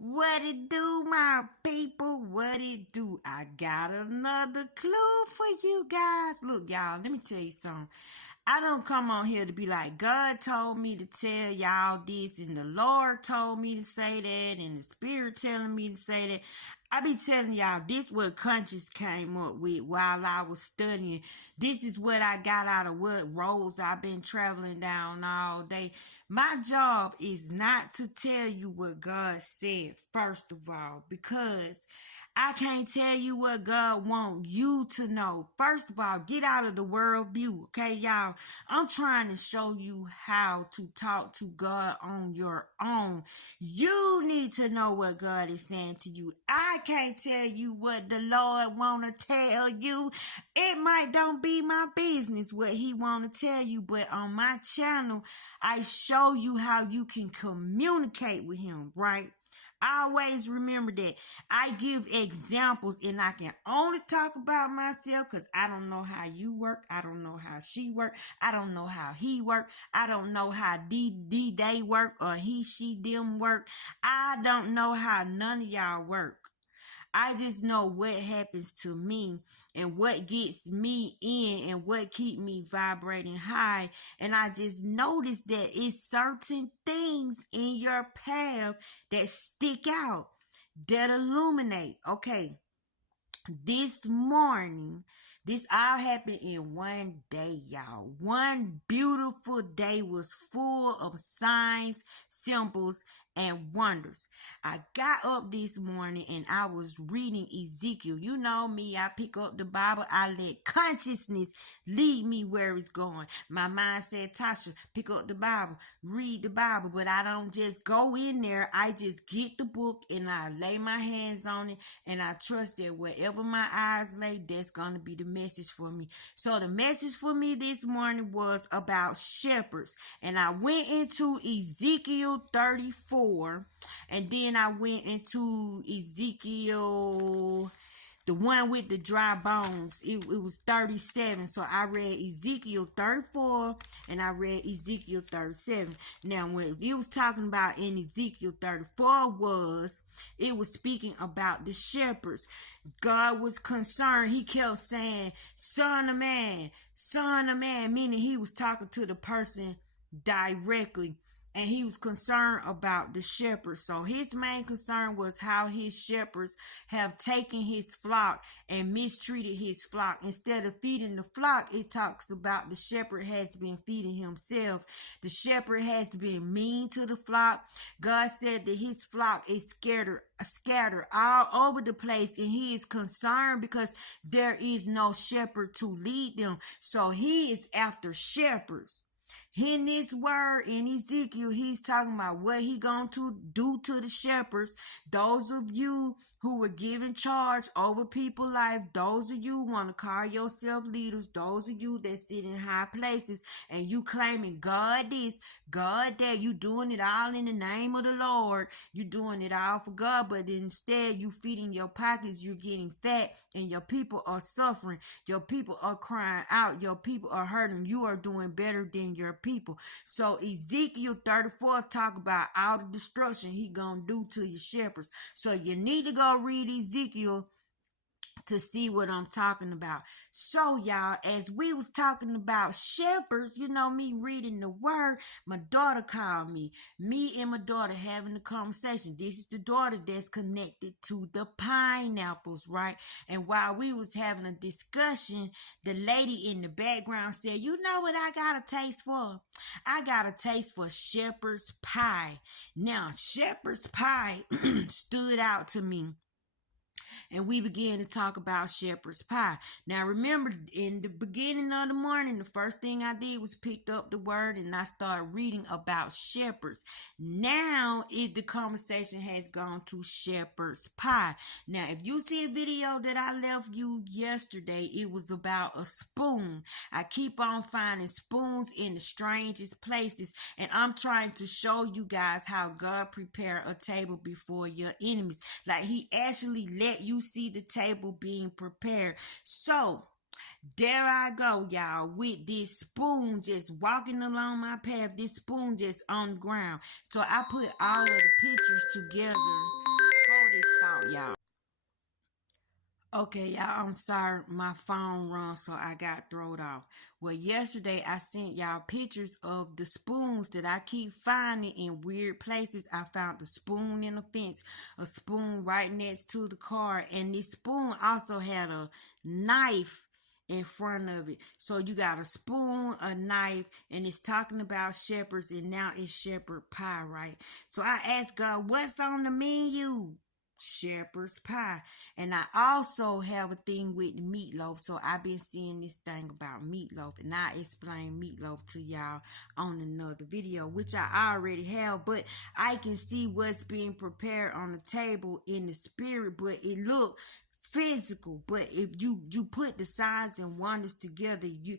What it do, my people? What it do? I got another clue for you guys. Look, y'all, let me tell you something. I don't come on here to be like, God told me to tell y'all this, and the Lord told me to say that, and the Spirit telling me to say that. I be telling y'all, this what conscience came up with while I was studying. This is what I got out of what roads I've been traveling down all day. My job is not to tell you what God said, first of all, because I can't tell you what God wants you to know. First of all, get out of the world view, okay, y'all? I'm trying to show you how to talk to God on your own. You need to know what God is saying to you. I can't tell you what the Lord want to tell you. It might don't be my business what he want to tell you, but on my channel, I show you how you can communicate with him, right? Always remember that I give examples and I can only talk about myself because I don't know how you work. I don't know how she work. I don't know how he work. I don't know how they work or he, she, them work. I don't know how none of y'all work. I just know what happens to me and what gets me in and what keep me vibrating high. And I just noticed that it's certain things in your path that stick out, that illuminate. Okay. This morning, this all happened in one day, y'all. One beautiful day was full of signs, symbols, and wonders. I got up this morning and I was reading Ezekiel. You know me, I pick up the Bible. I let consciousness lead me where it's going. My mind said, Tasha, pick up the Bible, read the Bible. But I don't just go in there. I just get the book and I lay my hands on it and I trust that wherever my eyes lay, that's going to be the message for me. So the message for me this morning was about shepherds. And I went into Ezekiel 34. And then I went into Ezekiel, the one with the dry bones. It was 37. So I read Ezekiel 34 and I read Ezekiel 37. Now, when it was talking about in Ezekiel 34 it was speaking about the shepherds. God was concerned. He kept saying, son of man, meaning he was talking to the person directly. And he was concerned about the shepherds. So his main concern was how his shepherds have taken his flock and mistreated his flock. Instead of feeding the flock, it talks about the shepherd has been feeding himself. The shepherd has been mean to the flock. God said that his flock is scattered all over the place, and he is concerned because there is no shepherd to lead them. So he is after shepherds. In this word in Ezekiel, he's talking about what he going to do to the shepherds. Those of you who were given charge over people's life, those of you who want to call yourself leaders, those of you that sit in high places and you claiming God this, God that, you doing it all in the name of the Lord. You doing it all for God, but instead you feeding your pockets, you're getting fat, and your people are suffering. Your people are crying out. Your people are hurting. You are doing better than your people. So Ezekiel 34 talk about all the destruction he gonna do to your shepherds. So you need to go read Ezekiel to see what I'm talking about. So y'all, as we was talking about shepherds, you know, me reading the word, my daughter called me. Me and my daughter having a conversation. This is the daughter that's connected to the pineapples, right? And while we was having a discussion, the lady in the background said, you know what I got a taste for? I got a taste for shepherd's pie. Now, shepherd's pie stood out to me. And we began to talk about shepherd's pie. Now remember, in the beginning of the morning, the first thing I did was picked up the word and I started reading about shepherds. Now the conversation has gone to shepherd's pie. Now, if you see the video that I left you yesterday, it was about a spoon. I keep on finding spoons in the strangest places, and I'm trying to show you guys how God prepared a table before your enemies. Like he actually let you see the table being prepared. So there I go, y'all, with this spoon just walking along my path, this spoon just on the ground. So I put all of the pictures together this thought, y'all. Okay, y'all, I'm sorry. My phone rung, so I got thrown off. Well, yesterday I sent y'all pictures of the spoons that I keep finding in weird places. I found the spoon in the fence, a spoon right next to the car, and this spoon also had a knife in front of it. So you got a spoon, a knife, and it's talking about shepherds, and now it's shepherd pie, right? So I asked God, what's on the menu? Shepherd's pie. And I also have a thing with meatloaf. So I've been seeing this thing about meatloaf, and I explain meatloaf to y'all on another video, which I already have, but I can see what's being prepared on the table in the spirit, but it look physical. But if you put the signs and wonders together, you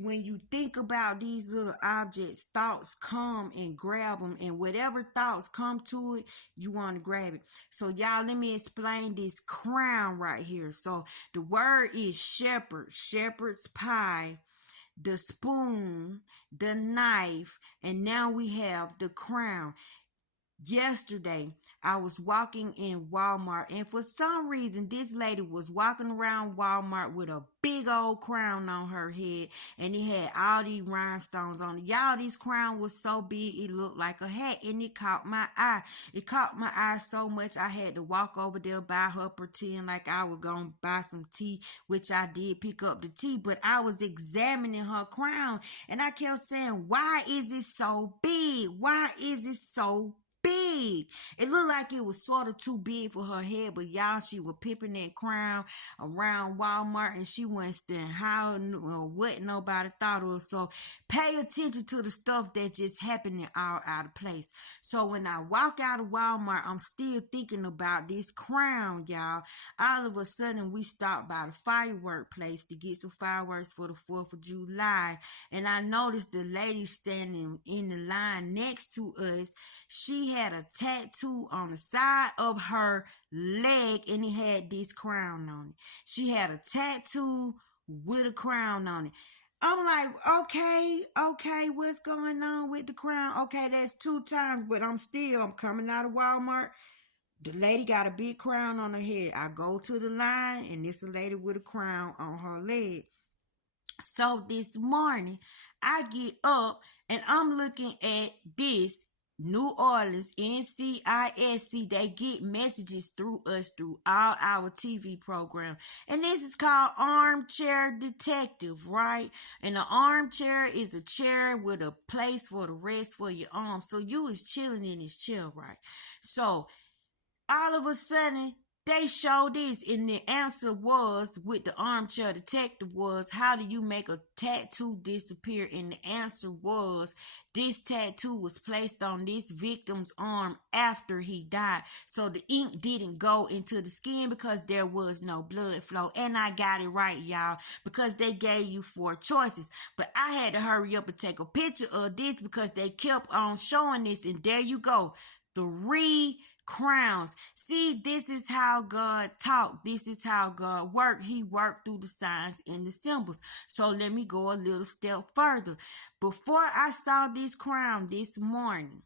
when you think about these little objects, thoughts come and grab them, and whatever thoughts come to it, you want to grab it. So y'all, let me explain this crown right here. So the word is shepherd, shepherd's pie, the spoon, the knife, and now we have the crown. Yesterday, I was walking in Walmart, and for some reason, this lady was walking around Walmart with a big old crown on her head, and it had all these rhinestones on it. Y'all, this crown was so big, it looked like a hat, and it caught my eye. It caught my eye so much, I had to walk over there by her, pretend like I was going to buy some tea, which I did pick up the tea, but I was examining her crown, and I kept saying, why is it so big? Why is it so big? It looked like it was sort of too big for her head, but y'all, she was pimping that crown around Walmart, and she wasn't staying how or what nobody thought of. So pay attention to the stuff that just happening all out of place. So when I walk out of Walmart, I'm still thinking about this crown, y'all. All of a sudden, we stopped by the firework place to get some fireworks for the 4th of July, and I noticed the lady standing in the line next to us. She had a tattoo on the side of her leg, and it had this crown on it. She had a tattoo with a crown on it. I'm like, okay, what's going on with the crown? Okay, that's 2 times, but I'm coming out of Walmart. The lady got a big crown on her head. I go to the line, and it's a lady with a crown on her leg. So this morning, I get up, and I'm looking at this New Orleans, NCISC. They get messages through us through all our TV program. And this is called Armchair Detective, right? And the armchair is a chair with a place for the rest for your arms. So you is chilling in this chair, right? So all of a sudden, they showed this, and the answer was, with the armchair detective, was, how do you make a tattoo disappear? And the answer was, this tattoo was placed on this victim's arm after he died. So the ink didn't go into the skin because there was no blood flow. And I got it right, y'all, because they gave you 4 choices. But I had to hurry up and take a picture of this because they kept on showing this, and there you go. 3 crowns. See, this is how God talked. This is how God worked. He worked through the signs and the symbols. So let me go a little step further. Before I saw this crown this morning,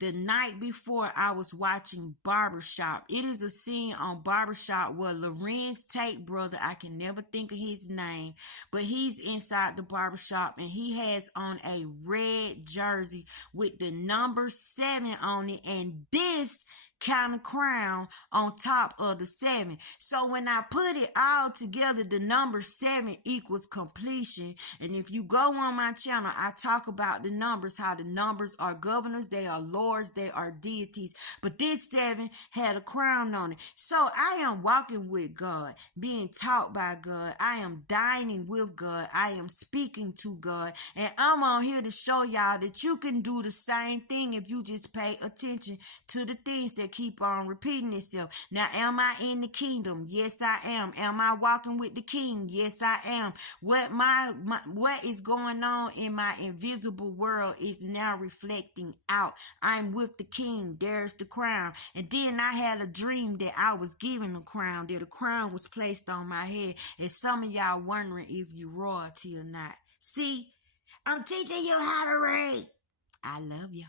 the night before, I was watching Barbershop. It is a scene on Barbershop where Lorenz Tate brother, I can never think of his name, but he's inside the barbershop, and he has on a red jersey with the number 7 on it, and this kind of crown on top of the 7. So when I put it all together, the number 7 equals completion. And if you go on my channel, I talk about the numbers, how the numbers are governors, they are lords, they are deities. But this 7 had a crown on it. So I am walking with God, being taught by God. I am dining with God. I am speaking to God. And I'm on here to show y'all that you can do the same thing if you just pay attention to the things that keep on repeating itself. Now, am I in the kingdom? Yes, I am. Am I walking with the king? Yes, I am. What is going on in my invisible world is now reflecting out. I'm with the king. There's the crown. And then I had a dream that I was given a crown, that a crown was placed on my head. And some of y'all wondering if you royalty or not. See, I'm teaching you how to read. I love you.